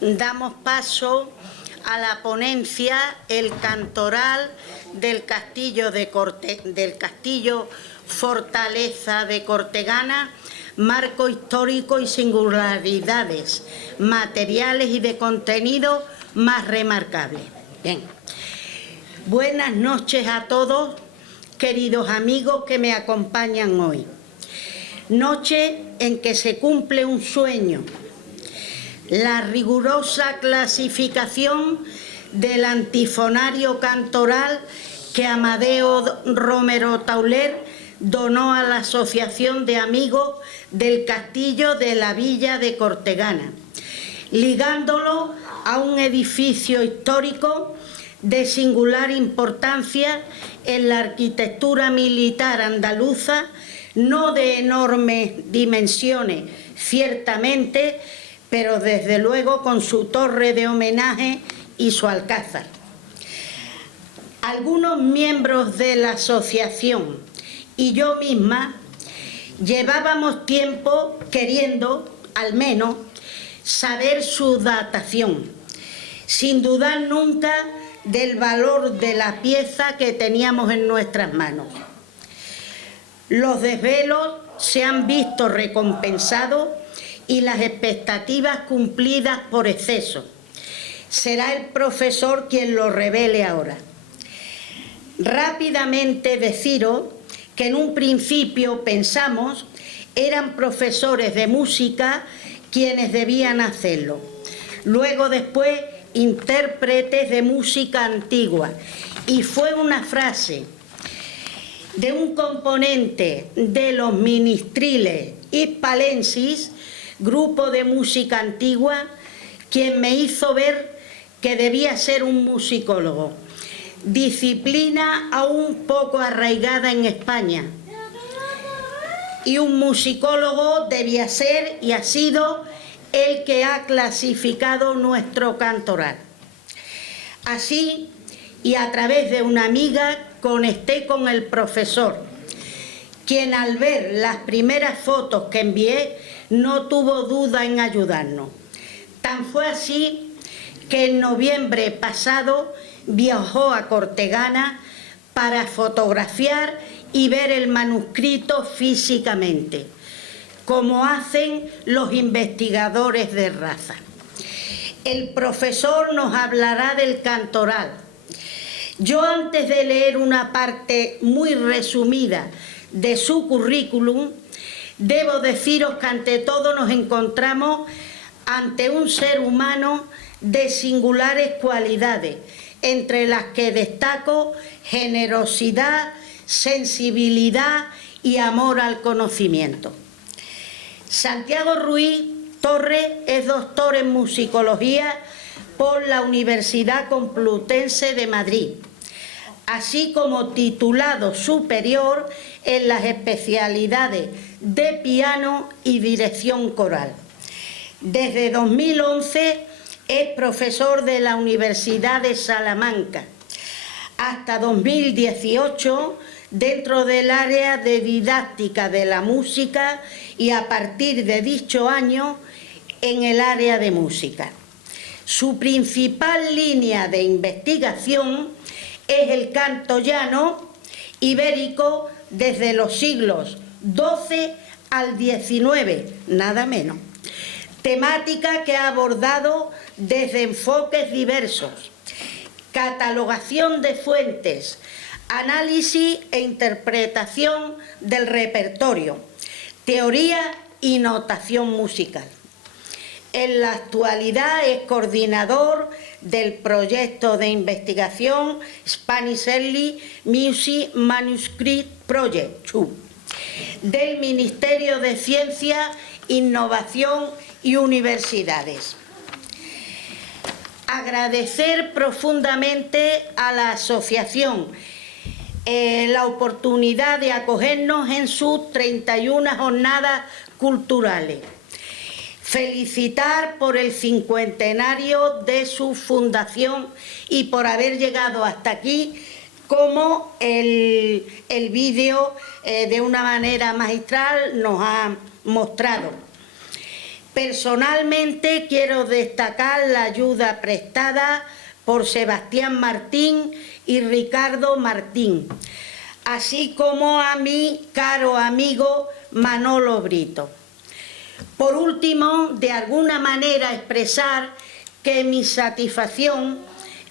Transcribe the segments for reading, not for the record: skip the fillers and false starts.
damos paso a la ponencia El Cantoral del Castillo Fortaleza de Cortegana, marco histórico y singularidades materiales y de contenido más remarcables. Bien. Buenas noches a todos, queridos amigos que me acompañan hoy. Noche en que se cumple un sueño, la rigurosa clasificación del antifonario cantoral que Amadeo Romero Tauler donó a la Asociación de Amigos del Castillo de la Villa de Cortegana, ligándolo a un edificio histórico de singular importancia en la arquitectura militar andaluza, no de enormes dimensiones, ciertamente, pero desde luego con su torre de homenaje y su alcázar. Algunos miembros de la asociación y yo misma llevábamos tiempo queriendo, al menos, saber su datación, sin dudar nunca del valor de la pieza que teníamos en nuestras manos. Los desvelos se han visto recompensados y las expectativas cumplidas por exceso. Será el profesor quien lo revele ahora. Rápidamente deciros que en un principio pensamos eran profesores de música quienes debían hacerlo. Luego después intérpretes de música antigua. Y fue una frase de un componente de los Ministriles Hispalensis, grupo de música antigua, quien me hizo ver que debía ser un musicólogo, disciplina aún poco arraigada en España, y un musicólogo debía ser y ha sido el que ha clasificado nuestro cantoral. Así, y a través de una amiga, conecté con el profesor, quien al ver las primeras fotos que envié no tuvo duda en ayudarnos. Tan fue así que en noviembre pasado viajó a Cortegana para fotografiar y ver el manuscrito físicamente, como hacen los investigadores de raza. El profesor nos hablará del cantoral. Yo, antes de leer una parte muy resumida de su currículum, debo deciros que ante todo nos encontramos ante un ser humano de singulares cualidades, entre las que destaco generosidad, sensibilidad y amor al conocimiento. Santiago Ruiz Torres es doctor en musicología por la Universidad Complutense de Madrid, así como titulado superior en las especialidades de piano y dirección coral. Desde 2011 es profesor de la Universidad de Salamanca, hasta 2018 dentro del área de didáctica de la música y a partir de dicho año en el área de música. Su principal línea de investigación es el canto llano ibérico desde los siglos XII al XIX, nada menos. Temática que ha abordado desde enfoques diversos: catalogación de fuentes, análisis e interpretación del repertorio, teoría y notación musical. En la actualidad es coordinador del proyecto de investigación Spanish Early Music Manuscript Project del Ministerio de Ciencia, Innovación y Universidades. Agradecer profundamente a la asociación la oportunidad de acogernos en sus 31 jornadas culturales. Felicitar por el cincuentenario de su fundación y por haber llegado hasta aquí, como el vídeo de una manera magistral nos ha mostrado. Personalmente quiero destacar la ayuda prestada por Sebastián Martín y Ricardo Martín, así como a mi caro amigo Manolo Brito. Por último, de alguna manera expresar que mi satisfacción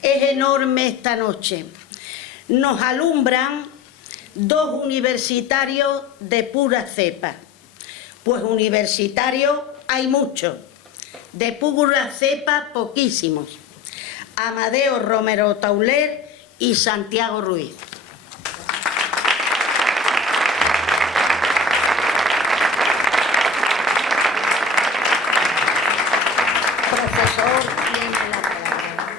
es enorme esta noche. Nos alumbran dos universitarios de pura cepa. Pues universitarios hay muchos, de pura cepa poquísimos. Amadeo Romero Tauler y Santiago Ruiz. Profesor, tiene la palabra.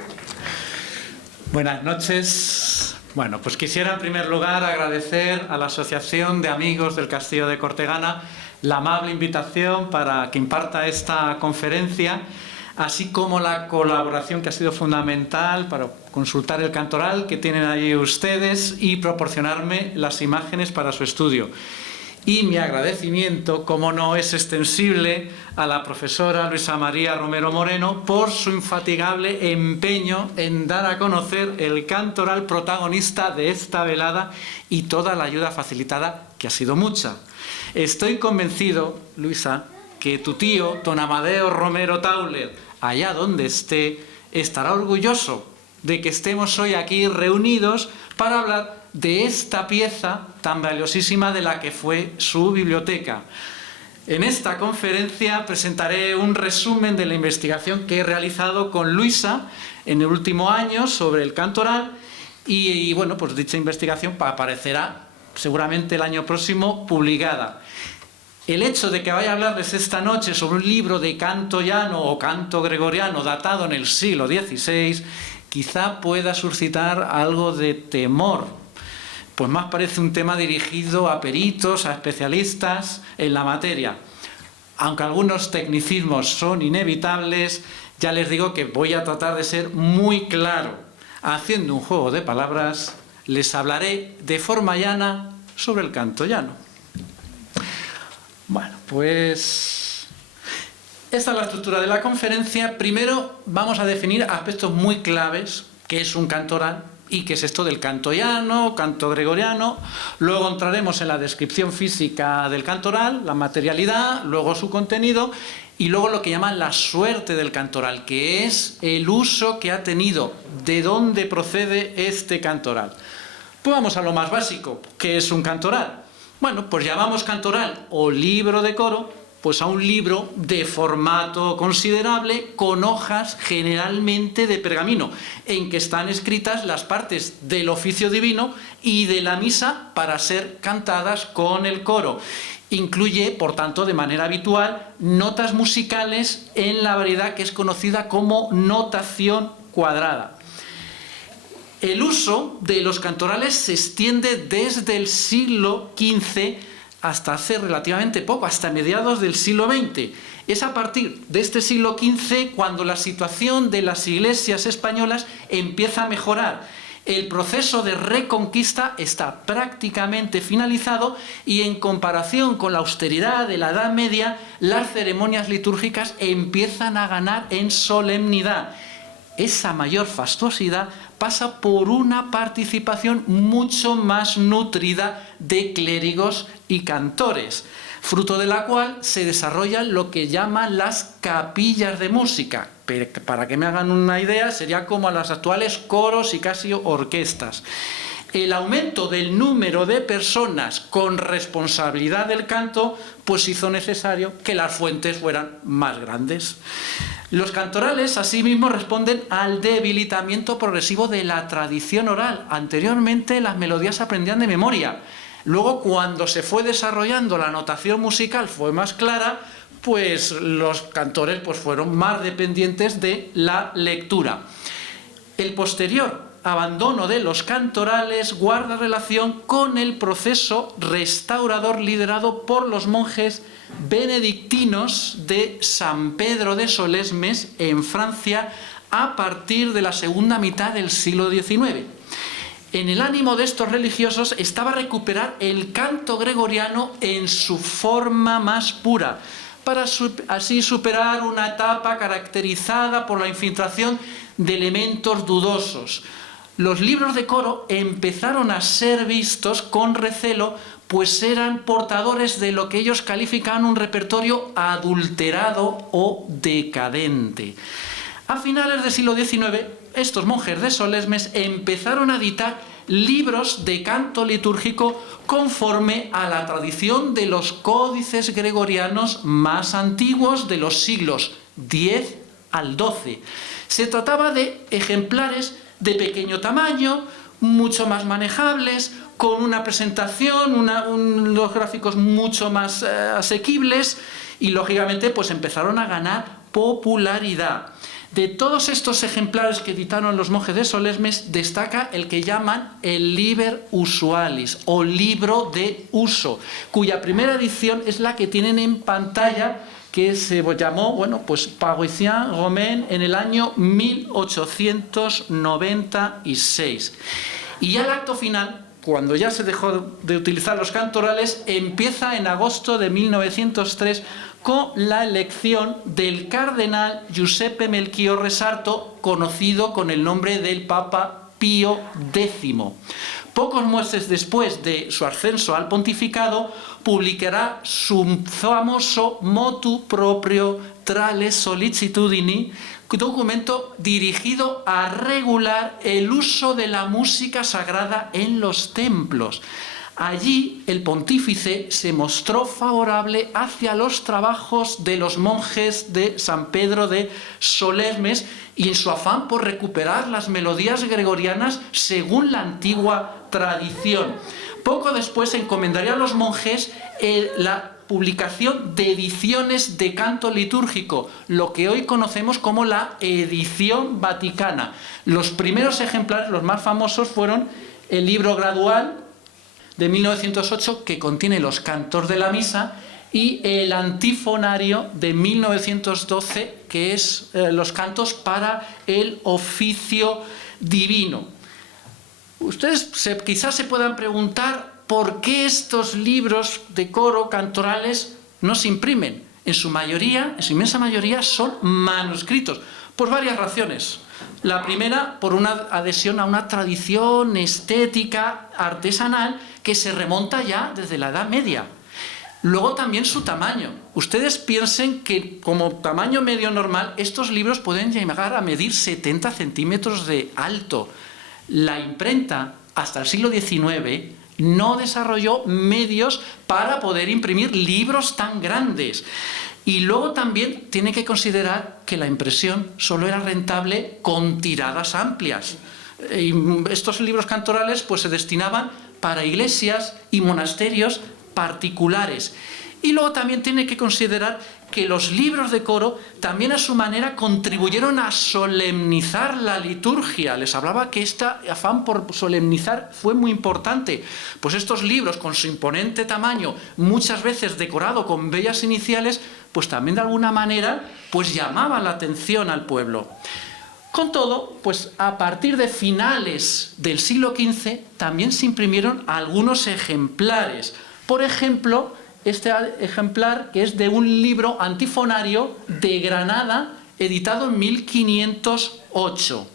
Buenas noches. Bueno, pues quisiera en primer lugar agradecer a la Asociación de Amigos del Castillo de Cortegana la amable invitación para que imparta esta conferencia, así como la colaboración que ha sido fundamental para consultar el cantoral que tienen allí ustedes y proporcionarme las imágenes para su estudio. Y mi agradecimiento, como no, es extensible a la profesora Luisa María Romero Moreno por su infatigable empeño en dar a conocer el cantoral protagonista de esta velada y toda la ayuda facilitada, que ha sido mucha. Estoy convencido, Luisa, que tu tío, don Amadeo Romero Tauler, allá donde esté, estará orgulloso de que estemos hoy aquí reunidos para hablar de esta pieza tan valiosísima de la que fue su biblioteca. En esta conferencia presentaré un resumen de la investigación que he realizado con Luisa en el último año sobre el cantoral y bueno, pues dicha investigación aparecerá seguramente el año próximo publicada. El hecho de que vaya a hablarles esta noche sobre un libro de canto llano o canto gregoriano datado en el siglo XVI quizá pueda suscitar algo de temor, pues más parece un tema dirigido a peritos, a especialistas en la materia. Aunque algunos tecnicismos son inevitables, ya les digo que voy a tratar de ser muy claro. Haciendo un juego de palabras, les hablaré de forma llana sobre el canto llano. Bueno, pues esta es la estructura de la conferencia. Primero vamos a definir aspectos muy claves, qué es un cantoral y qué es esto del canto llano, canto gregoriano. Luego entraremos en la descripción física del cantoral, la materialidad, luego su contenido y luego lo que llaman la suerte del cantoral, que es el uso que ha tenido, de dónde procede este cantoral. Pues vamos a lo más básico, ¿qué es un cantoral? Bueno, pues llamamos cantoral o libro de coro pues a un libro de formato considerable con hojas generalmente de pergamino en que están escritas las partes del oficio divino y de la misa para ser cantadas con el coro. Incluye, por tanto, de manera habitual, notas musicales en la variedad que es conocida como notación cuadrada. El uso de los cantorales se extiende desde el siglo XV hasta hace relativamente poco, hasta mediados del siglo XX. Es a partir de este siglo XV cuando la situación de las iglesias españolas empieza a mejorar. El proceso de reconquista está prácticamente finalizado y en comparación con la austeridad de la Edad Media, las ceremonias litúrgicas empiezan a ganar en solemnidad. Esa mayor fastuosidad pasa por una participación mucho más nutrida de clérigos y cantores, fruto de la cual se desarrollan lo que llaman las capillas de música. Pero para que me hagan una idea, sería como a las actuales coros y casi orquestas. El aumento del número de personas con responsabilidad del canto pues hizo necesario que las fuentes fueran más grandes. Los cantorales, asimismo, responden al debilitamiento progresivo de la tradición oral. Anteriormente las melodías se aprendían de memoria. Luego, cuando se fue desarrollando la notación musical, fue más clara, pues los cantores pues, fueron más dependientes de la lectura. El posterior abandono de los cantorales guarda relación con el proceso restaurador liderado por los monjes benedictinos de San Pedro de Solesmes en Francia a partir de la segunda mitad del siglo XIX. En el ánimo de estos religiosos estaba recuperar el canto gregoriano en su forma más pura, para así superar una etapa caracterizada por la infiltración de elementos dudosos. Los libros de coro empezaron a ser vistos con recelo, pues eran portadores de lo que ellos calificaban un repertorio adulterado o decadente. A finales del siglo XIX, estos monjes de Solesmes empezaron a editar libros de canto litúrgico conforme a la tradición de los códices gregorianos más antiguos de los siglos X al XII. Se trataba de ejemplares de pequeño tamaño, mucho más manejables, con una presentación, unos gráficos mucho más asequibles y, lógicamente, pues empezaron a ganar popularidad. De todos estos ejemplares que editaron los monjes de Solesmes, destaca el que llaman el Liber Usualis, o libro de uso, cuya primera edición es la que tienen en pantalla, que se llamó, Parution Romain en el año 1896. Y ya el acto final, cuando ya se dejó de utilizar los cantorales, empieza en agosto de 1903 con la elección del cardenal Giuseppe Melchiorre Resarto, conocido con el nombre del Papa Pío X. Pocos meses después de su ascenso al pontificado, publicará su famoso Motu Proprio tra le Sollicitudini, documento dirigido a regular el uso de la música sagrada en los templos. Allí el pontífice se mostró favorable hacia los trabajos de los monjes de San Pedro de Solesmes y en su afán por recuperar las melodías gregorianas según la antigua tradición. Poco después encomendaría a los monjes la publicación de ediciones de canto litúrgico, lo que hoy conocemos como la edición vaticana. Los primeros ejemplares, los más famosos, fueron el libro gradual de 1908, que contiene los cantos de la misa, y el antifonario de 1912, que es los cantos para el oficio divino. Ustedes quizás se puedan preguntar por qué estos libros de coro cantorales no se imprimen. En su inmensa mayoría, son manuscritos, por varias razones. La primera, por una adhesión a una tradición estética artesanal que se remonta ya desde la Edad Media. Luego también su tamaño. Ustedes piensen que como tamaño medio normal, estos libros pueden llegar a medir 70 centímetros de alto. La imprenta, hasta el siglo XIX, no desarrolló medios para poder imprimir libros tan grandes. Y luego también tiene que considerar que la impresión solo era rentable con tiradas amplias. Y estos libros cantorales pues se destinaban para iglesias y monasterios particulares. Y luego también tiene que considerar que los libros de coro también a su manera contribuyeron a solemnizar la liturgia. Les hablaba que este afán por solemnizar fue muy importante. Pues estos libros, con su imponente tamaño, muchas veces decorado con bellas iniciales, pues también de alguna manera pues llamaban la atención al pueblo. Con todo, pues a partir de finales del siglo XV también se imprimieron algunos ejemplares. Por ejemplo, este ejemplar, que es de un libro antifonario de Granada, editado en 1508.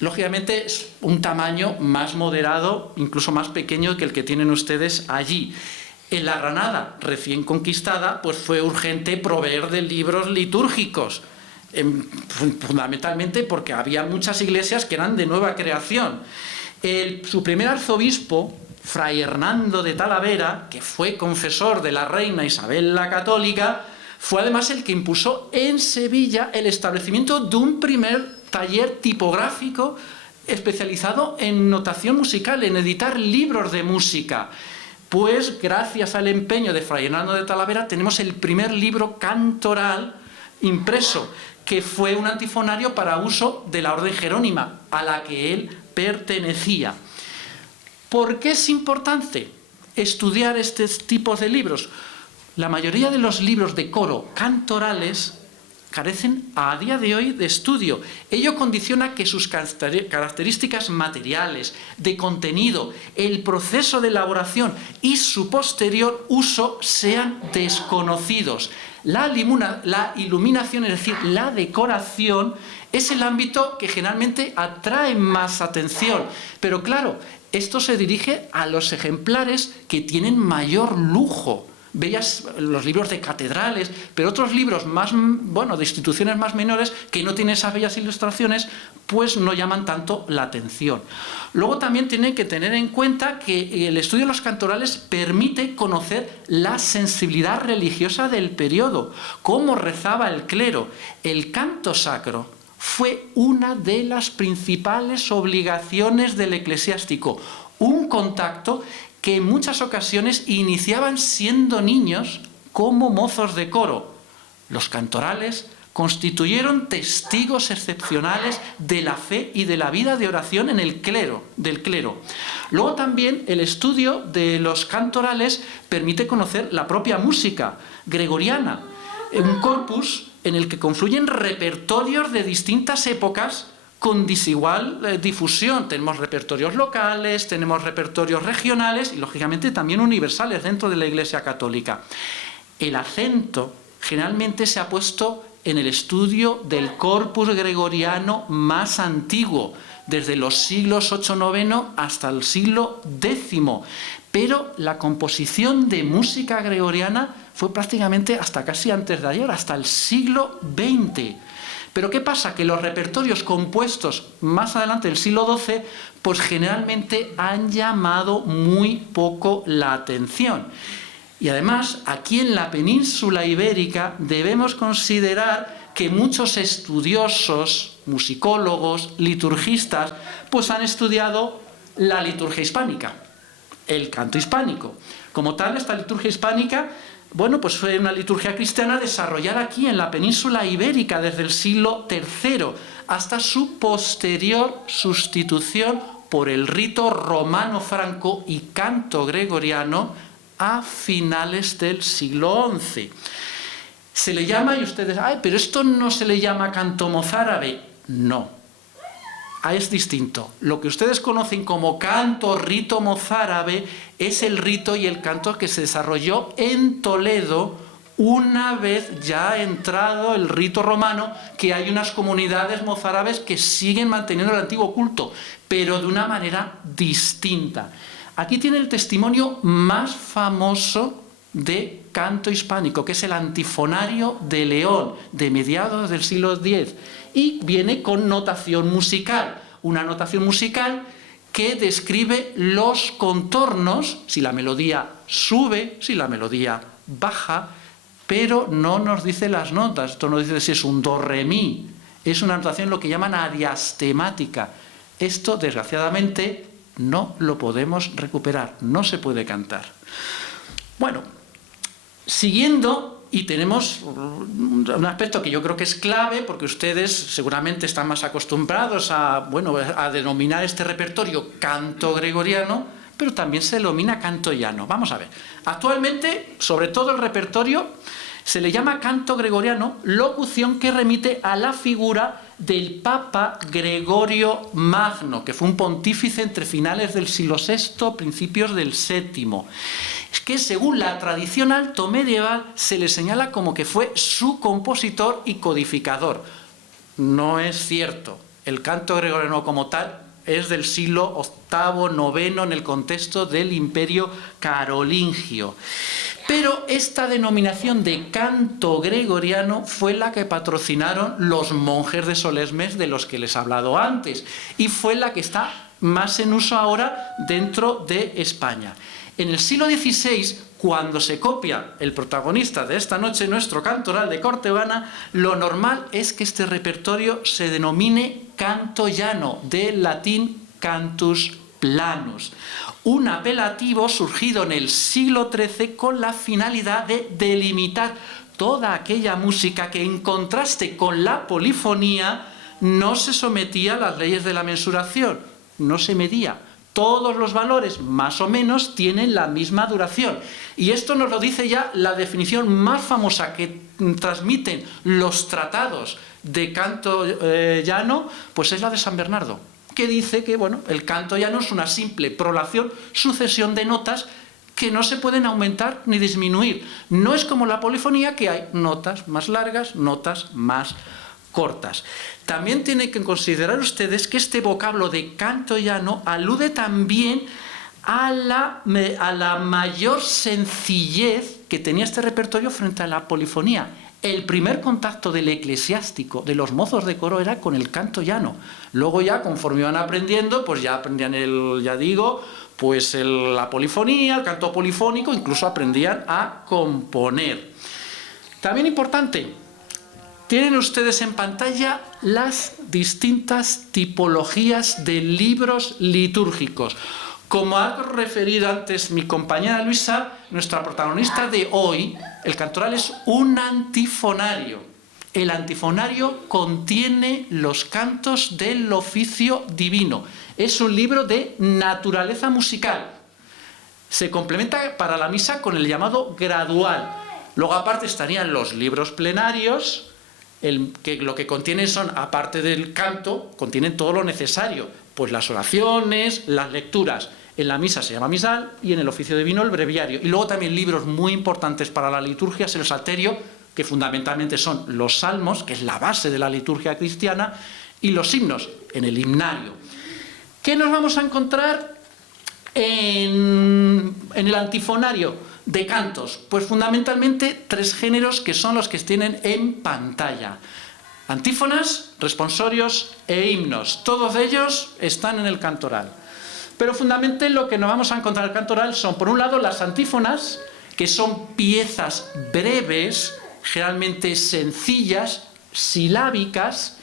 Lógicamente es un tamaño más moderado, incluso más pequeño que el que tienen ustedes allí. En la Granada recién conquistada, pues fue urgente proveer de libros litúrgicos, fundamentalmente porque había muchas iglesias que eran de nueva creación. Su primer arzobispo, Fray Hernando de Talavera, que fue confesor de la reina Isabel la Católica, fue además el que impuso en Sevilla el establecimiento de un primer taller tipográfico especializado en notación musical, en editar libros de música. Pues gracias al empeño de Fray Hernando de Talavera tenemos el primer libro cantoral impreso, que fue un antifonario para uso de la Orden Jerónima, a la que él pertenecía. ¿Por qué es importante estudiar estos tipos de libros? La mayoría de los libros de coro cantorales carecen a día de hoy de estudio. Ello condiciona que sus características materiales, de contenido, el proceso de elaboración y su posterior uso sean desconocidos. La iluminación, es decir, la decoración, es el ámbito que generalmente atrae más atención. Pero claro, esto se dirige a los ejemplares que tienen mayor lujo. Veías los libros de catedrales, pero otros libros más, bueno, de instituciones más menores que no tienen esas bellas ilustraciones, pues no llaman tanto la atención. Luego también tienen que tener en cuenta que el estudio de los cantorales permite conocer la sensibilidad religiosa del periodo, cómo rezaba el clero. El canto sacro fue una de las principales obligaciones del eclesiástico, un contacto que en muchas ocasiones iniciaban siendo niños como mozos de coro. Los cantorales constituyeron testigos excepcionales de la fe y de la vida de oración en el clero, del clero. Luego también el estudio de los cantorales permite conocer la propia música gregoriana, un corpus en el que confluyen repertorios de distintas épocas con desigual difusión. Tenemos repertorios locales, tenemos repertorios regionales y, lógicamente, también universales dentro de la Iglesia Católica. El acento generalmente se ha puesto en el estudio del corpus gregoriano más antiguo, desde los siglos VIII-IX hasta el siglo X. Pero la composición de música gregoriana fue prácticamente hasta casi antes de ayer, hasta el siglo XX. Pero ¿qué pasa? Que los repertorios compuestos más adelante del siglo XII, pues generalmente han llamado muy poco la atención. Y además, aquí en la península ibérica debemos considerar que muchos estudiosos, musicólogos, liturgistas, pues han estudiado la liturgia hispánica, el canto hispánico. Como tal, esta liturgia hispánica, bueno, pues fue una liturgia cristiana desarrollada aquí en la península ibérica desde el siglo III hasta su posterior sustitución por el rito romano franco y canto gregoriano a finales del siglo XI. Se le llama, y ustedes, ay, pero esto no se le llama canto mozárabe. No. Es distinto. Lo que ustedes conocen como canto rito mozárabe es el rito y el canto que se desarrolló en Toledo una vez ya entrado el rito romano, que hay unas comunidades mozárabes que siguen manteniendo el antiguo culto, pero de una manera distinta. Aquí tiene el testimonio más famoso de canto hispánico, que es el Antifonario de León, de mediados del siglo X, y viene con notación musical, una notación musical que describe los contornos, si la melodía sube, si la melodía baja, pero no nos dice las notas. Esto no dice si es un do, re, mi, es una notación lo que llaman adiastemática. Esto, desgraciadamente, no lo podemos recuperar, no se puede cantar. Bueno, siguiendo, y tenemos un aspecto que yo creo que es clave, porque ustedes seguramente están más acostumbrados a, bueno, a denominar este repertorio canto gregoriano, pero también se denomina canto llano. Vamos a ver. Actualmente, sobre todo el repertorio, se le llama canto gregoriano, locución que remite a la figura del Papa Gregorio Magno, que fue un pontífice entre finales del siglo VI, principios del VII. Es que según la tradición altomedieval se le señala como que fue su compositor y codificador. No es cierto. El canto gregoriano como tal es del siglo VIII, IX, en el contexto del Imperio Carolingio. Pero esta denominación de canto gregoriano fue la que patrocinaron los monjes de Solesmes, de los que les he hablado antes, y fue la que está más en uso ahora dentro de España. En el siglo XVI, cuando se copia el protagonista de esta noche, nuestro cantoral de Cortegana, lo normal es que este repertorio se denomine canto llano, del latín cantus planus, un apelativo surgido en el siglo XIII con la finalidad de delimitar toda aquella música que, en contraste con la polifonía, no se sometía a las leyes de la mensuración, no se medía. Todos los valores, más o menos, tienen la misma duración. Y esto nos lo dice ya la definición más famosa que transmiten los tratados de canto llano, pues es la de San Bernardo, que dice que, bueno, el canto llano es una simple prolación, sucesión de notas que no se pueden aumentar ni disminuir. No es como la polifonía, que hay notas más largas, notas más cortas. También tienen que considerar ustedes que este vocablo de canto llano alude también a la mayor sencillez que tenía este repertorio frente a la polifonía. El primer contacto del eclesiástico, de los mozos de coro, era con el canto llano. Luego ya, conforme iban aprendiendo, pues ya aprendían la polifonía, el canto polifónico, incluso aprendían a componer. También importante, tienen ustedes en pantalla las distintas tipologías de libros litúrgicos. Como ha referido antes mi compañera Luisa, nuestra protagonista de hoy, el cantoral es un antifonario. El antifonario contiene los cantos del oficio divino. Es un libro de naturaleza musical. Se complementa para la misa con el llamado gradual. Luego aparte estarían los libros plenarios, que lo que contienen son, aparte del canto, contienen todo lo necesario. Pues las oraciones, las lecturas. En la misa se llama misal y en el oficio divino el breviario. Y luego también libros muy importantes para la liturgia es el salterio, que fundamentalmente son los salmos, que es la base de la liturgia cristiana, y los himnos, en el himnario. ¿Qué nos vamos a encontrar en el antifonario de cantos? Pues fundamentalmente 3 géneros que son los que tienen en pantalla. Antífonas, responsorios e himnos. Todos ellos están en el cantoral. Pero fundamentalmente lo que nos vamos a encontrar en el cantoral son, por un lado, las antífonas, que son piezas breves, generalmente sencillas, silábicas,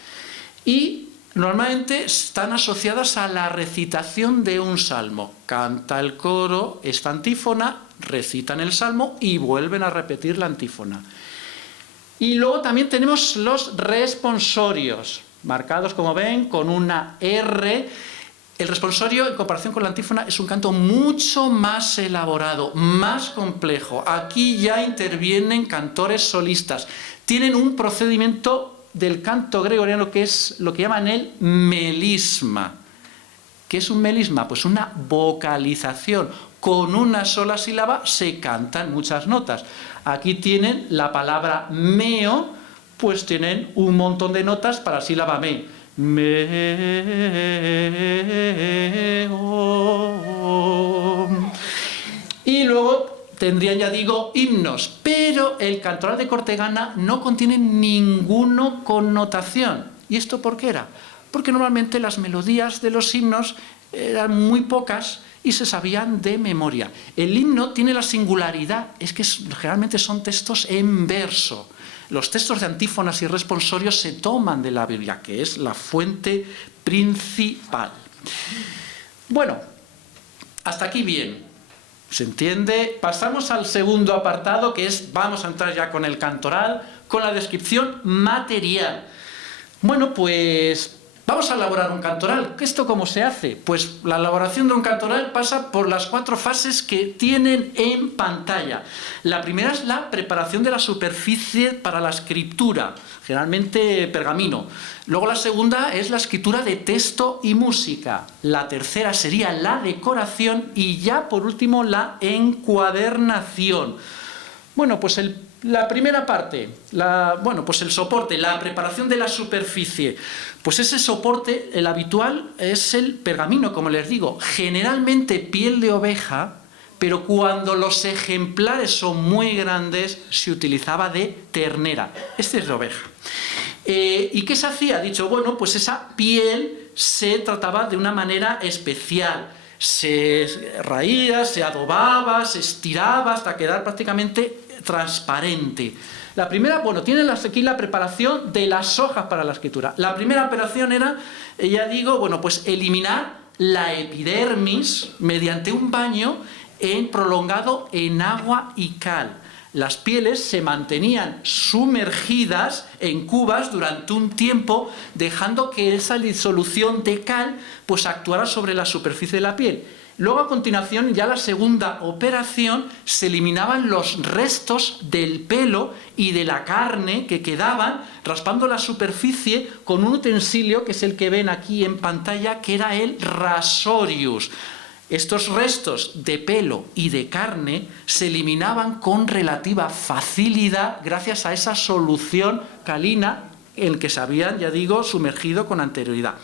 y normalmente están asociadas a la recitación de un salmo. Canta el coro esta antífona, recitan el salmo y vuelven a repetir la antífona. Y luego también tenemos los responsorios, marcados, como ven, con una R. El responsorio, en comparación con la antífona, es un canto mucho más elaborado, más complejo. Aquí ya intervienen cantores solistas. Tienen un procedimiento del canto gregoriano que es lo que llaman el melisma. ¿Qué es un melisma? Pues una vocalización. Con una sola sílaba se cantan muchas notas. Aquí tienen la palabra meo, pues tienen un montón de notas para la sílaba me. Y luego tendrían, ya digo, himnos, pero el cantoral de Cortegana no contiene ninguna connotación. ¿Y esto por qué era? Porque normalmente las melodías de los himnos eran muy pocas y se sabían de memoria. El himno tiene la singularidad, es que generalmente son textos en verso. Los textos de antífonas y responsorios se toman de la Biblia, que es la fuente principal. Bueno, hasta aquí bien. ¿Se entiende? Pasamos al segundo apartado, que es, vamos a entrar ya con el cantoral, con la descripción material. Bueno, pues vamos a elaborar un cantoral. ¿Esto cómo se hace? Pues la elaboración de un cantoral pasa por las 4 fases que tienen en pantalla. La primera es la preparación de la superficie para la escritura, generalmente pergamino. Luego la segunda es la escritura de texto y música. La tercera sería la decoración y ya por último la encuadernación. Bueno, pues la primera parte, pues el soporte, la preparación de la superficie. Pues ese soporte, el habitual, es el pergamino, como les digo, generalmente piel de oveja, pero cuando los ejemplares son muy grandes se utilizaba de ternera. Este es de oveja. ¿Y qué se hacía? Dicho, bueno, pues esa piel se trataba de una manera especial. Se raía, se adobaba, se estiraba hasta quedar prácticamente transparente. La primera, tienen aquí la preparación de las hojas para la escritura. La primera operación era, ya digo, pues eliminar la epidermis mediante un baño prolongado en agua y cal. Las pieles se mantenían sumergidas en cubas durante un tiempo, dejando que esa disolución de cal pues actuara sobre la superficie de la piel. Luego, a continuación, ya la segunda operación, se eliminaban los restos del pelo y de la carne que quedaban, raspando la superficie con un utensilio, que es el que ven aquí en pantalla, que era el rasorius. Estos restos de pelo y de carne se eliminaban con relativa facilidad gracias a esa solución calina en que se habían, ya digo, sumergido con anterioridad.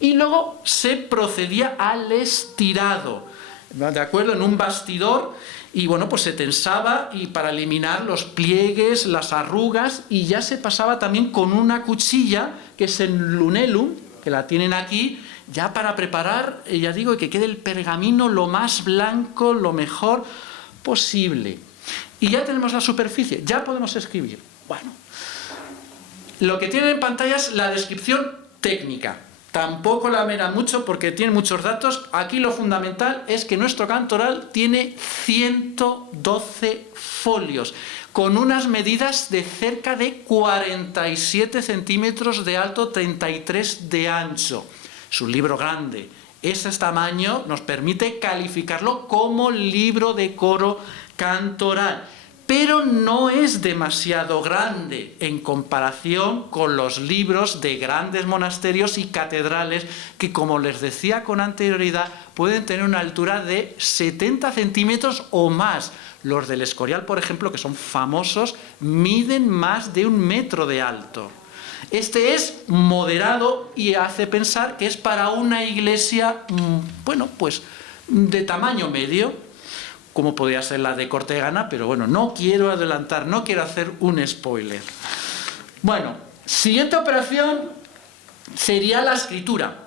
Y luego se procedía al estirado, ¿de acuerdo? En un bastidor, y bueno, pues se tensaba y para eliminar los pliegues, las arrugas, y ya se pasaba también con una cuchilla, que es el lunellum, que la tienen aquí, ya para preparar, ya digo, que quede el pergamino lo más blanco, lo mejor posible. Y ya tenemos la superficie, ya podemos escribir. Bueno, lo que tienen en pantalla es la descripción técnica. Tampoco la mera mucho porque tiene muchos datos. Aquí lo fundamental es que nuestro canto oral tiene 112 folios, con unas medidas de cerca de 47 centímetros de alto, 33 de ancho. Es un libro grande. Ese tamaño nos permite calificarlo como libro de coro cantoral, pero no es demasiado grande en comparación con los libros de grandes monasterios y catedrales que, como les decía con anterioridad, pueden tener una altura de 70 centímetros o más. Los del Escorial, por ejemplo, que son famosos, miden más de 1 metro de alto. Este es moderado y hace pensar que es para una iglesia, bueno, pues de tamaño medio, como podría ser la de Cortegana, pero bueno, no quiero adelantar, no quiero hacer un spoiler. Bueno, siguiente operación sería la escritura.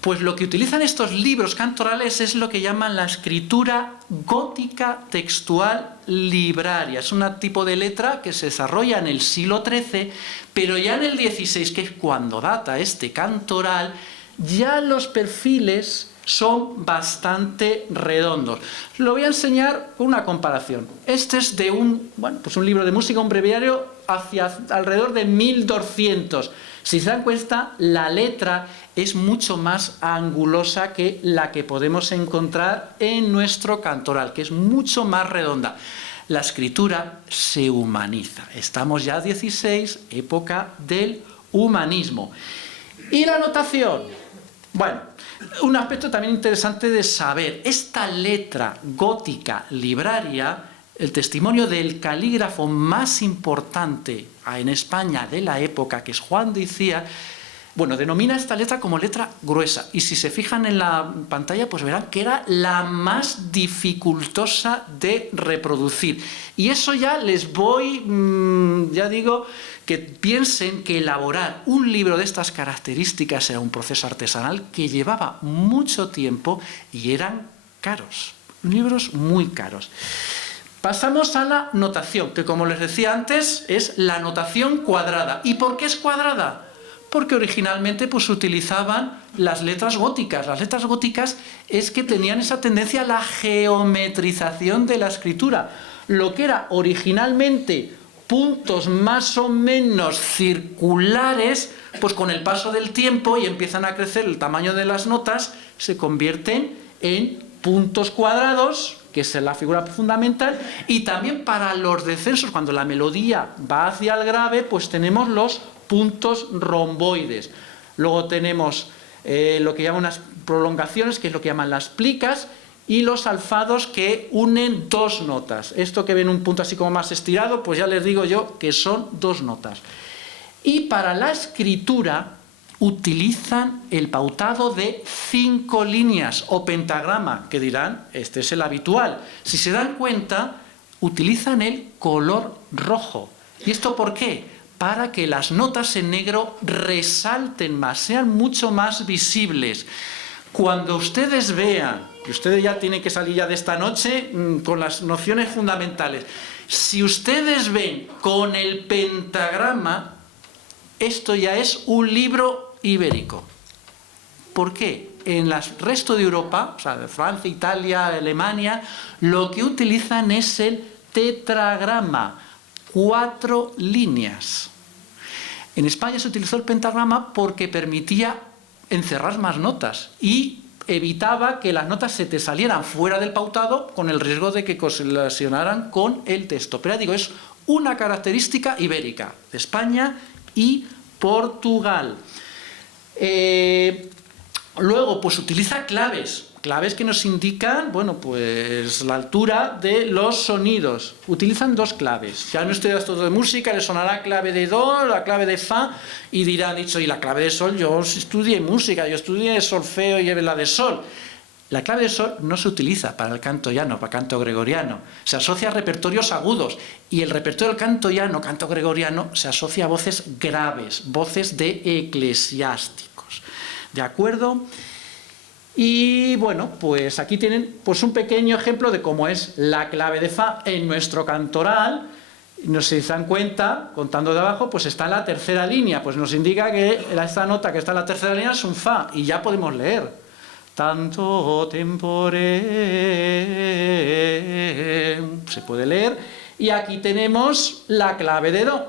Pues lo que utilizan estos libros cantorales es lo que llaman la escritura gótica textual libraria. Es un tipo de letra que se desarrolla en el siglo XIII, pero ya en el XVI, que es cuando data este cantoral, ya los perfiles son bastante redondos. Lo voy a enseñar con una comparación. Este es de un libro de música, un breviario hacia alrededor de 1200. Si se dan cuenta, la letra es mucho más angulosa que la que podemos encontrar en nuestro cantoral, que es mucho más redonda. La escritura se humaniza. Estamos ya 16, época del humanismo. Y la notación. Bueno, un aspecto también interesante de saber. Esta letra gótica libraria, el testimonio del calígrafo más importante en España de la época, que es Juan de Icía, bueno, denomina esta letra como letra gruesa. Y si se fijan en la pantalla, pues verán que era la más dificultosa de reproducir. Y eso ya les voy, ya digo, que piensen que elaborar un libro de estas características era un proceso artesanal que llevaba mucho tiempo y eran caros, libros muy caros. Pasamos a la notación, que como les decía antes, es la notación cuadrada. ¿Y por qué es cuadrada? Porque originalmente pues utilizaban las letras góticas. Las letras góticas es que tenían esa tendencia a la geometrización de la escritura. Lo que era originalmente puntos más o menos circulares, pues con el paso del tiempo y empiezan a crecer el tamaño de las notas, se convierten en puntos cuadrados, que es la figura fundamental, y también para los descensos, cuando la melodía va hacia el grave, pues tenemos los puntos romboides. Luego tenemos lo que llaman unas prolongaciones, que es lo que llaman las plicas, y los alfados que unen dos notas. Esto que ven un punto así como más estirado, pues ya les digo yo que son dos notas. Y para la escritura utilizan el pautado de 5 líneas o pentagrama, que dirán, este es el habitual. Si se dan cuenta, utilizan el color rojo. ¿Y esto por qué? Para que las notas en negro resalten más, sean mucho más visibles. Cuando ustedes vean, que ustedes ya tienen que salir ya de esta noche con las nociones fundamentales, si ustedes ven con el pentagrama, esto ya es un libro ibérico. ¿Por qué? En el resto de Europa, o sea, de Francia, Italia, Alemania, lo que utilizan es el tetragrama, 4 líneas. En España se utilizó el pentagrama porque permitía encerrar más notas y evitaba que las notas se te salieran fuera del pautado con el riesgo de que colisionaran con el texto. Pero ya digo, es una característica ibérica de España y Portugal. Luego, pues utiliza claves que nos indican, bueno, pues la altura de los sonidos. Utilizan dos claves. Si han estudiado esto de música, le sonará clave de do, la clave de fa, y dirán, dicho, y la clave de sol, yo estudié música, yo estudié solfeo y la de sol. La clave de sol no se utiliza para el canto llano, para canto gregoriano. Se asocia a repertorios agudos, y el repertorio del canto llano, canto gregoriano, se asocia a voces graves, voces de eclesiásticos. ¿De acuerdo? Y bueno, pues aquí tienen pues un pequeño ejemplo de cómo es la clave de fa en nuestro cantoral. No sé si se dan cuenta, contando de abajo, pues está en la tercera línea, pues nos indica que esta nota que está en la tercera línea es un fa, y ya podemos leer. Tanto tempore, se puede leer, y aquí tenemos la clave de do,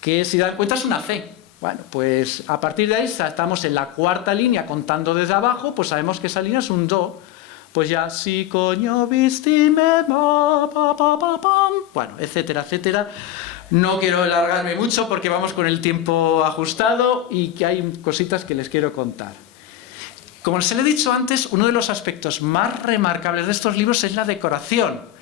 que si dan cuenta es una C. Bueno, pues a partir de ahí estamos en la cuarta línea contando desde abajo, pues sabemos que esa línea es un do. Pues ya, si coño vistime, pa, pa, pa, pa, pam. Bueno, etcétera, etcétera. No quiero alargarme mucho porque vamos con el tiempo ajustado y que hay cositas que les quiero contar. Como les he dicho antes, uno de los aspectos más remarcables de estos libros es la decoración.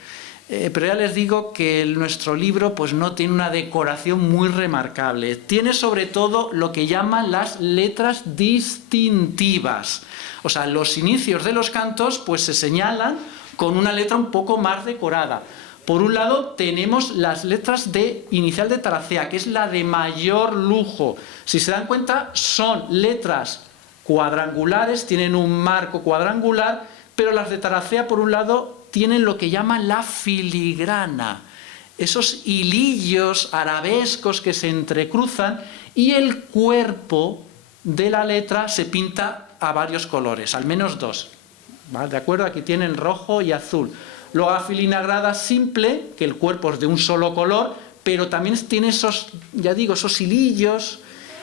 Pero ya les digo que nuestro libro pues no tiene una decoración muy remarcable. Tiene sobre todo lo que llaman las letras distintivas. O sea, los inicios de los cantos pues se señalan con una letra un poco más decorada. Por un lado tenemos las letras de inicial de taracea, que es la de mayor lujo. Si se dan cuenta, son letras cuadrangulares, tienen un marco cuadrangular, pero las de taracea, por un lado, tienen lo que llaman la filigrana, esos hilillos arabescos que se entrecruzan, y el cuerpo de la letra se pinta a varios colores, al menos dos. ¿Vale? ¿De acuerdo? Aquí tienen rojo y azul. Luego la filigrana simple, que el cuerpo es de un solo color, pero también tiene esos, ya digo, esos hilillos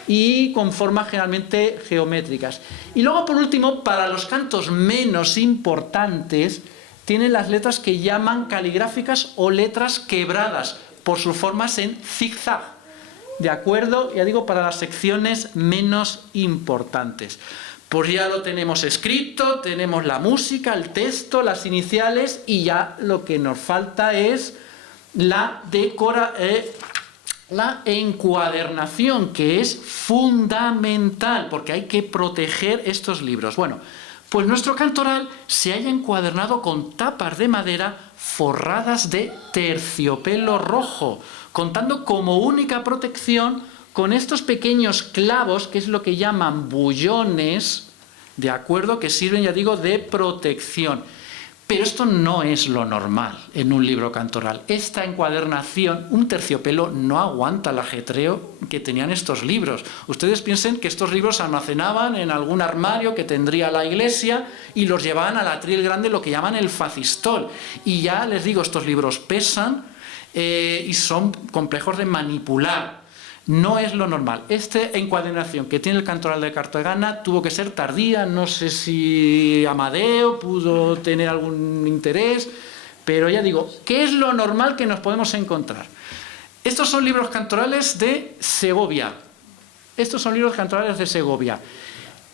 y con formas generalmente geométricas. Y luego, por último, para los cantos menos importantes, tienen las letras que llaman caligráficas o letras quebradas, por sus formas en zigzag. ¿De acuerdo? Ya digo, para las secciones menos importantes. Pues ya lo tenemos escrito, tenemos la música, el texto, las iniciales, y ya lo que nos falta es la encuadernación, que es fundamental, porque hay que proteger estos libros. Bueno, pues nuestro cantoral se halla encuadernado con tapas de madera forradas de terciopelo rojo, contando como única protección con estos pequeños clavos, que es lo que llaman bullones, ¿de acuerdo? Que sirven, ya digo, de protección. Pero esto no es lo normal en un libro cantoral. Esta encuadernación, un terciopelo, no aguanta el ajetreo que tenían estos libros. Ustedes piensen que estos libros se almacenaban en algún armario que tendría la iglesia y los llevaban al atril grande, lo que llaman el facistol. Y ya les digo, estos libros pesan y son complejos de manipular. No es lo normal. Esta encuadernación que tiene el cantoral de Cartagena tuvo que ser tardía. No sé si Amadeo pudo tener algún interés, pero ya digo, ¿qué es lo normal que nos podemos encontrar? Estos son libros cantorales de Segovia. Estos son libros cantorales de Segovia,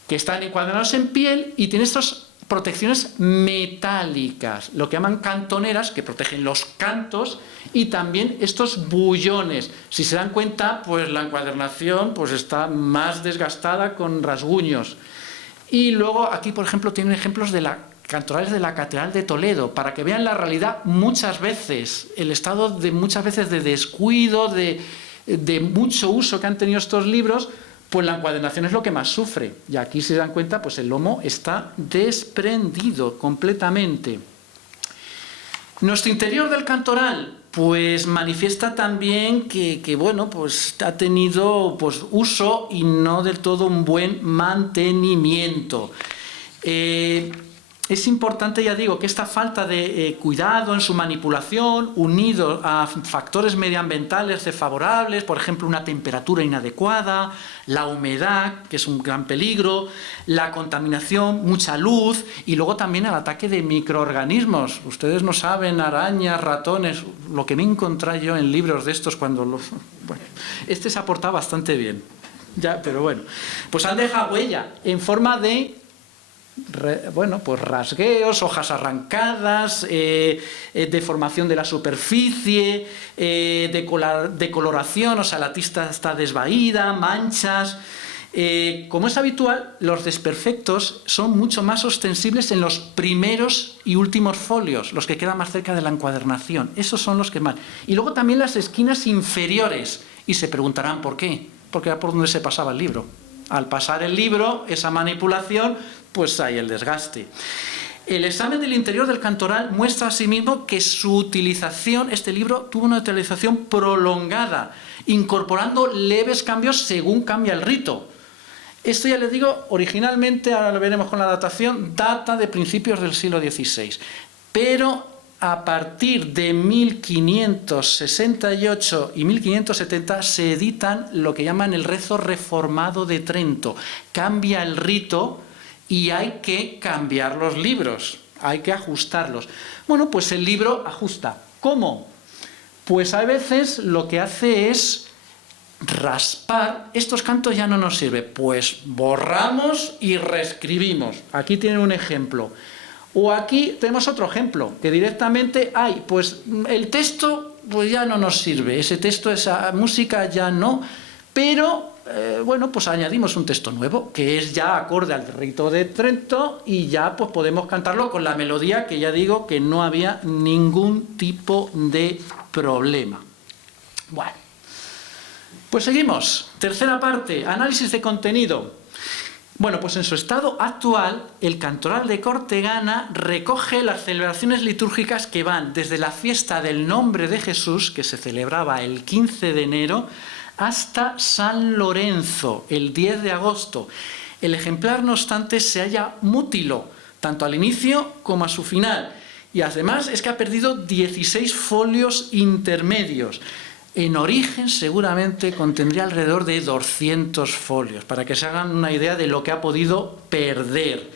que están encuadernados en piel y tienen estas protecciones metálicas, lo que llaman cantoneras, que protegen los cantos, y también estos bullones. Si se dan cuenta, pues la encuadernación pues está más desgastada, con rasguños. Y luego aquí, por ejemplo, tienen ejemplos de cantorales de la Catedral de Toledo, para que vean la realidad muchas veces, el estado de muchas veces de descuido, de mucho uso que han tenido estos libros. Pues la encuadernación es lo que más sufre. Y aquí, si se dan cuenta, pues el lomo está desprendido completamente. Nuestro interior del cantoral pues manifiesta también que bueno, pues ha tenido pues uso y no del todo un buen mantenimiento. Es importante, ya digo, que esta falta de cuidado en su manipulación, unido a factores medioambientales desfavorables, por ejemplo, una temperatura inadecuada, la humedad, que es un gran peligro, la contaminación, mucha luz, y luego también el ataque de microorganismos. Ustedes no saben, arañas, ratones, lo que me he encontrado yo en libros de estos cuando los... Bueno, este se ha portado bastante bien, ya, pero bueno. Pues han dejado huella en forma de bueno, pues rasgueos, hojas arrancadas, deformación de la superficie, decoloración, o sea, la tinta está desvaída, manchas. Como es habitual, los desperfectos son mucho más ostensibles en los primeros y últimos folios, los que quedan más cerca de la encuadernación. Esos son los que más. Y luego también las esquinas inferiores. Y se preguntarán por qué. Porque era por donde se pasaba el libro. Al pasar el libro, esa manipulación, pues hay el desgaste. El examen del interior del cantoral muestra asimismo que su utilización, este libro, tuvo una utilización prolongada, incorporando leves cambios según cambia el rito. Esto, ya les digo, originalmente, ahora lo veremos con la datación, data de principios del siglo XVI. Pero a partir de 1568 y 1570 se editan lo que llaman el rezo reformado de Trento. Cambia el rito y hay que cambiar los libros, hay que ajustarlos. Bueno, pues el libro ajusta. ¿Cómo? Pues a veces lo que hace es raspar. Estos cantos ya no nos sirve, pues borramos y reescribimos. Aquí tienen un ejemplo. O aquí tenemos otro ejemplo, que directamente hay, pues el texto pues ya no nos sirve, ese texto, esa música ya no, pero bueno, pues añadimos un texto nuevo, que es ya acorde al rito de Trento, y ya pues podemos cantarlo con la melodía, que ya digo que no había ningún tipo de problema. Bueno, pues seguimos. Tercera parte, análisis de contenido. Bueno, pues en su estado actual, el cantoral de Cortegana recoge las celebraciones litúrgicas que van desde la fiesta del Nombre de Jesús, que se celebraba el 15 de enero, hasta San Lorenzo, el 10 de agosto. El ejemplar, no obstante, se halla mútilo, tanto al inicio como a su final. Y además es que ha perdido 16 folios intermedios. En origen seguramente contendría alrededor de 200 folios, para que se hagan una idea de lo que ha podido perder.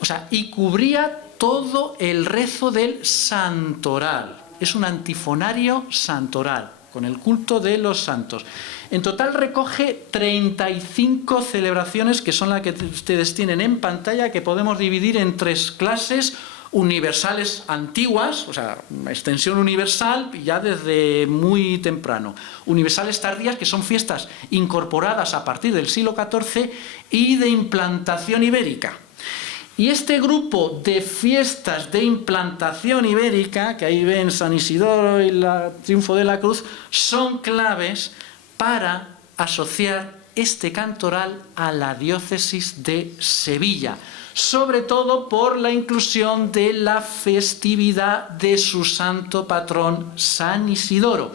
O sea, y cubría todo el rezo del santoral. Es un antifonario santoral, con el culto de los santos. En total recoge 35 celebraciones, que son las que ustedes tienen en pantalla, que podemos dividir en 3 clases: universales antiguas, o sea, extensión universal ya desde muy temprano. Universales tardías, que son fiestas incorporadas a partir del siglo XIV y de implantación ibérica. Y este grupo de fiestas de implantación ibérica, que ahí ven San Isidoro y el Triunfo de la Cruz, son claves para asociar este cantoral a la diócesis de Sevilla, sobre todo por la inclusión de la festividad de su santo patrón, San Isidoro.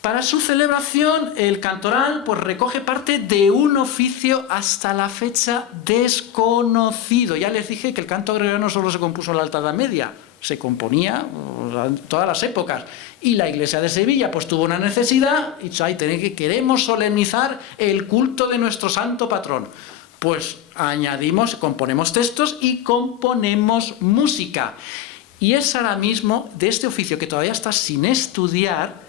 Para su celebración, el cantoral pues recoge parte de un oficio hasta la fecha desconocido. Ya les dije que el canto gregoriano solo se compuso en la Alta Edad Media, se componía en todas las épocas. Y la Iglesia de Sevilla pues tuvo una necesidad y queremos solemnizar el culto de nuestro santo patrón. Pues añadimos, componemos textos y componemos música. Y es ahora mismo, de este oficio que todavía está sin estudiar,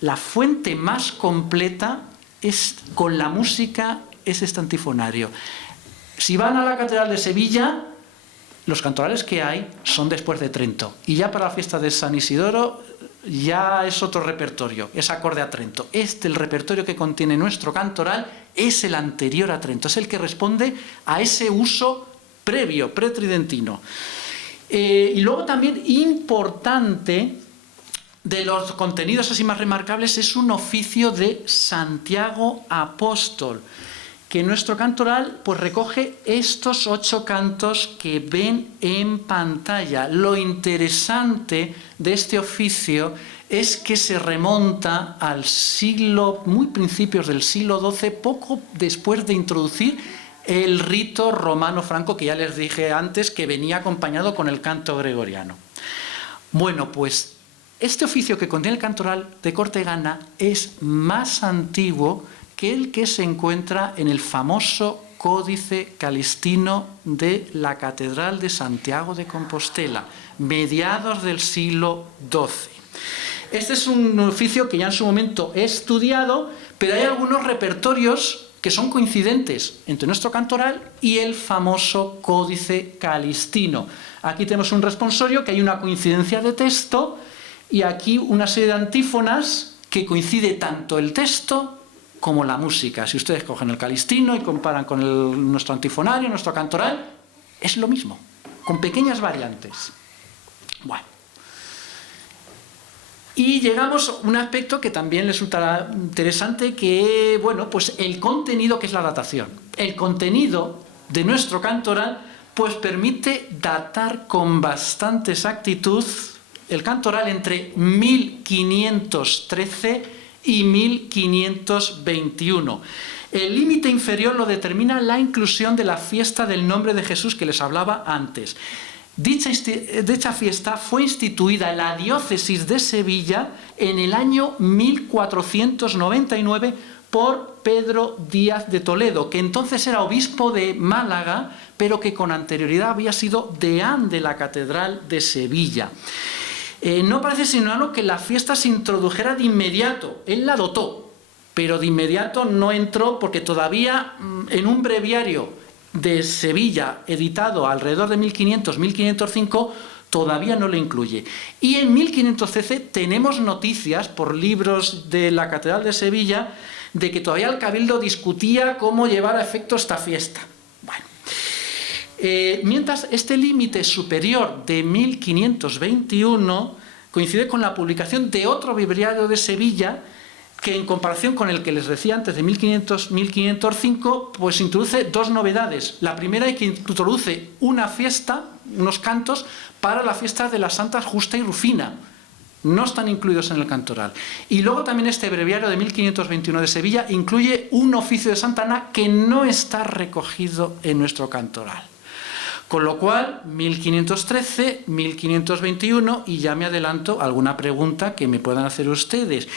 la fuente más completa es con la música, es este antifonario. Si van a la Catedral de Sevilla, los cantorales que hay son después de Trento. Y ya para la fiesta de San Isidoro ya es otro repertorio, es acorde a Trento. El repertorio que contiene nuestro cantoral es el anterior a Trento, es el que responde a ese uso previo, pretridentino. Y luego también importante, de los contenidos así más remarcables, es un oficio de Santiago Apóstol, que nuestro cantoral pues recoge estos 8 cantos que ven en pantalla. Lo interesante de este oficio es que se remonta al siglo, muy principios del siglo XII, poco después de introducir el rito romano-franco, que ya les dije antes que venía acompañado con el canto gregoriano. Bueno, pues este oficio que contiene el cantoral de Cortegana es más antiguo que el que se encuentra en el famoso Códice Calixtino de la Catedral de Santiago de Compostela, mediados del siglo XII. Este es un oficio que ya en su momento he estudiado, pero hay algunos repertorios que son coincidentes entre nuestro cantoral y el famoso Códice Calistino. Aquí tenemos un responsorio que hay una coincidencia de texto y aquí una serie de antífonas que coincide tanto el texto como la música. Si ustedes cogen el Calistino y comparan con nuestro antifonario, nuestro cantoral, es lo mismo, con pequeñas variantes. Bueno. Y llegamos a un aspecto que también les resultará interesante, que, bueno, pues el contenido, que es la datación. El contenido de nuestro cantoral, pues permite datar con bastante exactitud el cantoral entre 1513 y 1521. El límite inferior lo determina la inclusión de la fiesta del nombre de Jesús que les hablaba antes. Dicha fiesta fue instituida en la diócesis de Sevilla en el año 1499 por Pedro Díaz de Toledo, que entonces era obispo de Málaga, pero que con anterioridad había sido deán de la Catedral de Sevilla. No parece sino que la fiesta se introdujera de inmediato. Él la dotó, pero de inmediato no entró porque todavía en un breviario de Sevilla, editado alrededor de 1500-1505, todavía no lo incluye. Y en 1513 tenemos noticias por libros de la Catedral de Sevilla de que todavía el Cabildo discutía cómo llevar a efecto esta fiesta. Bueno, mientras este límite superior de 1521 coincide con la publicación de otro breviario de Sevilla que, en comparación con el que les decía antes de 1500-1505, pues introduce dos novedades. La primera es que introduce una fiesta, unos cantos, para la fiesta de las Santas Justa y Rufina. No están incluidos en el cantoral. Y luego también este breviario de 1521 de Sevilla incluye un oficio de Santa Ana que no está recogido en nuestro cantoral. Con lo cual, 1513, 1521, y ya me adelanto alguna pregunta que me puedan hacer ustedes.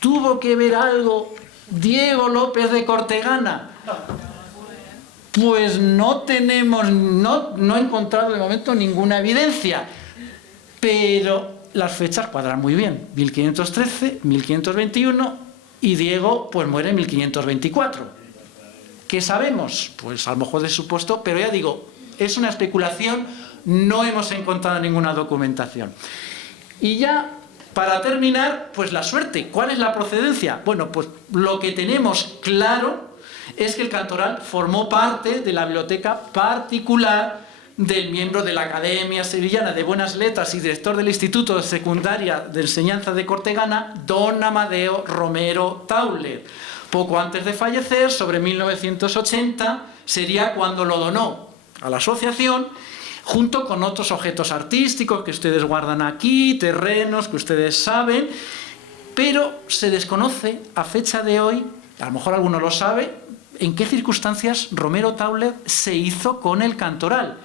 ¿Tuvo que ver algo Diego López de Cortegana? Pues no he encontrado de momento ninguna evidencia, pero las fechas cuadran muy bien. 1513, 1521 y Diego pues muere en 1524. ¿Qué sabemos? Pues a lo mejor de supuesto, pero ya digo, es una especulación, no hemos encontrado ninguna documentación. Y ya, para terminar, pues la suerte. ¿Cuál es la procedencia? Bueno, pues lo que tenemos claro es que el cantoral formó parte de la biblioteca particular del miembro de la Academia Sevillana de Buenas Letras y director del Instituto de Secundaria de Enseñanza de Cortegana, don Amadeo Romero Tauler. Poco antes de fallecer, sobre 1980, sería cuando lo donó a la asociación, junto con otros objetos artísticos que ustedes guardan aquí, terrenos que ustedes saben, pero se desconoce a fecha de hoy, a lo mejor alguno lo sabe, en qué circunstancias Romero Tauler se hizo con el cantoral.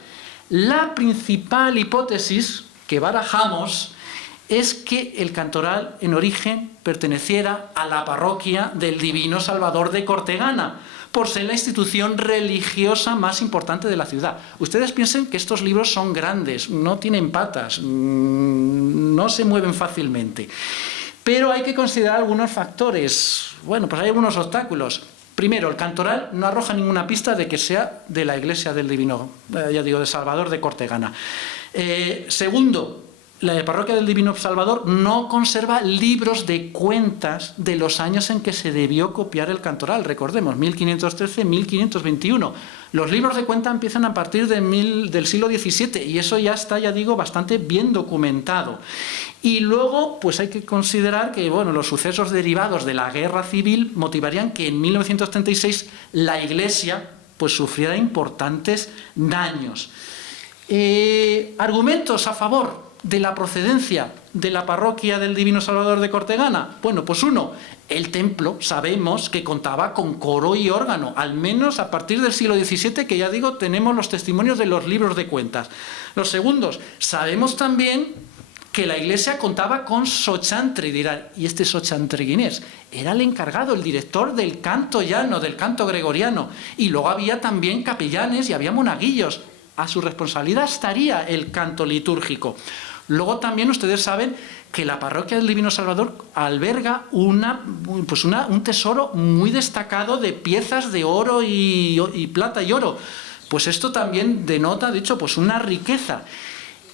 La principal hipótesis que barajamos es que el cantoral en origen perteneciera a la parroquia del Divino Salvador de Cortegana, por ser la institución religiosa más importante de la ciudad. Ustedes piensen que estos libros son grandes, no tienen patas, no se mueven fácilmente. Pero hay que considerar algunos factores. Bueno, pues hay algunos obstáculos. Primero, el cantoral no arroja ninguna pista de que sea de la iglesia del Divino, de Salvador de Cortegana. Segundo, la parroquia del Divino Salvador no conserva libros de cuentas de los años en que se debió copiar el cantoral. Recordemos, 1513-1521. Los libros de cuenta empiezan a partir del siglo XVII y eso ya está, ya digo, bastante bien documentado. Y luego, pues hay que considerar que, bueno, los sucesos derivados de la guerra civil motivarían que en 1936 la Iglesia pues sufriera importantes daños. Argumentos a favor de la procedencia de la parroquia del Divino Salvador de Cortegana. Bueno, pues uno, el templo sabemos que contaba con coro y órgano, al menos a partir del siglo XVII, que ya digo, tenemos los testimonios de los libros de cuentas. Los segundos, sabemos también que la iglesia contaba con sochantre, y dirán, ¿y este sochantre quién es? Era el encargado, el director del canto llano, del canto gregoriano, y luego había también capellanes y había monaguillos. A su responsabilidad estaría el canto litúrgico. Luego también ustedes saben que la parroquia del Divino Salvador alberga un tesoro muy destacado de piezas de oro y plata y oro. Pues esto también denota, de hecho, pues una riqueza.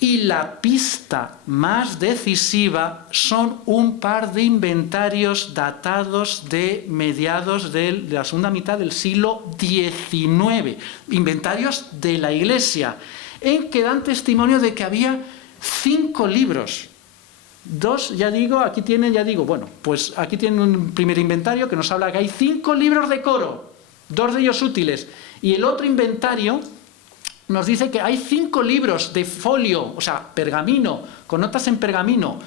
Y la pista más decisiva son un par de inventarios datados de mediados de la segunda mitad del siglo XIX, inventarios de la Iglesia, en que dan testimonio de que había 5 libros. 2, ya digo, aquí tienen, bueno, pues aquí tienen un primer inventario que nos habla que hay 5 libros de coro, 2 de ellos útiles, y el otro inventario nos dice que hay 5 libros de folio, o sea, pergamino, con notas en pergamino.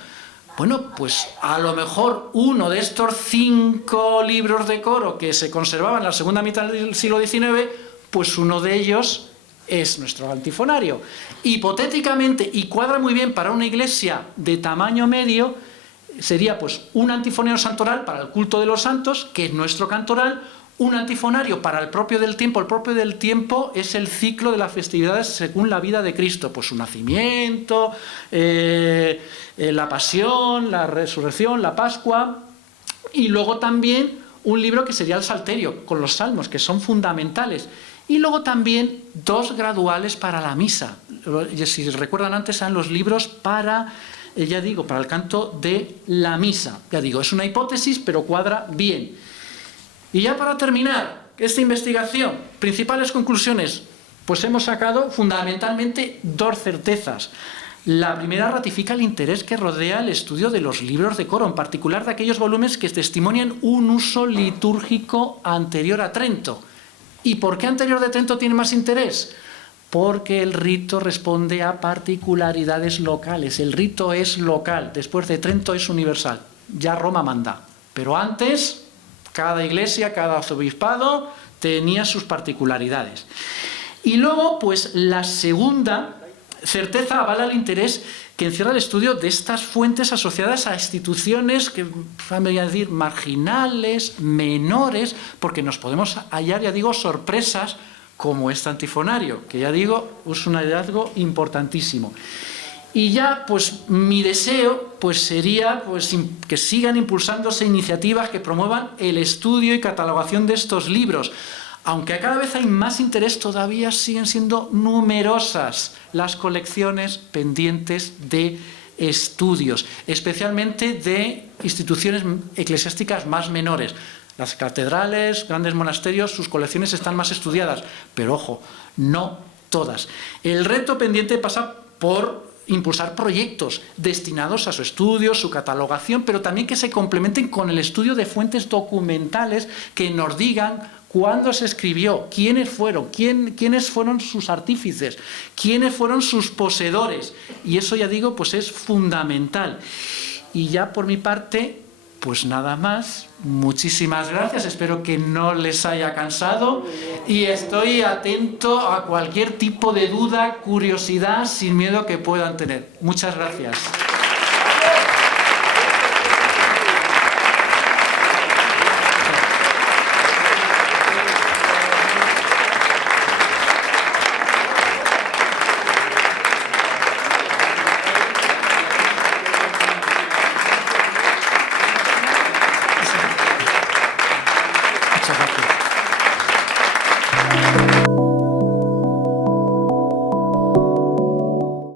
Bueno, pues a lo mejor uno de estos 5 libros de coro que se conservaban en la segunda mitad del siglo XIX, pues uno de ellos es nuestro antifonario. Hipotéticamente, y cuadra muy bien para una iglesia de tamaño medio, sería pues un antifonario santoral para el culto de los santos, que es nuestro cantoral, un antifonario para el propio del tiempo. El propio del tiempo es el ciclo de las festividades según la vida de Cristo, pues su nacimiento, la pasión, la resurrección, la Pascua, y luego también un libro que sería el Salterio, con los salmos, que son fundamentales. Y luego también 2 graduales para la misa. Si recuerdan antes, eran los libros para, ya digo, para el canto de la misa. Ya digo, es una hipótesis, pero cuadra bien. Y ya para terminar esta investigación, principales conclusiones, pues hemos sacado fundamentalmente 2 certezas. La primera ratifica el interés que rodea el estudio de los libros de coro, en particular de aquellos volúmenes que testimonian un uso litúrgico anterior a Trento. ¿Y por qué anterior de Trento tiene más interés? Porque el rito responde a particularidades locales. El rito es local, después de Trento es universal. Ya Roma manda. Pero antes, cada iglesia, cada arzobispado tenía sus particularidades. Y luego, pues la segunda certeza avala el interés que encierra el estudio de estas fuentes asociadas a instituciones que, vamos a decir, marginales, menores, porque nos podemos hallar, ya digo, sorpresas como este antifonario, que ya digo, es un hallazgo importantísimo. Y ya, pues, mi deseo pues, sería pues, que sigan impulsándose iniciativas que promuevan el estudio y catalogación de estos libros. Aunque cada vez hay más interés, todavía siguen siendo numerosas las colecciones pendientes de estudios, especialmente de instituciones eclesiásticas más menores. Las catedrales, grandes monasterios, sus colecciones están más estudiadas, pero ojo, no todas. El reto pendiente pasa por impulsar proyectos destinados a su estudio, su catalogación, pero también que se complementen con el estudio de fuentes documentales que nos digan cuándo se escribió, quiénes fueron sus artífices, quiénes fueron sus poseedores. Y eso, ya digo, pues es fundamental. Y ya por mi parte, pues nada más. Muchísimas gracias. Espero que no les haya cansado. Y estoy atento a cualquier tipo de duda, curiosidad, sin miedo que puedan tener. Muchas gracias.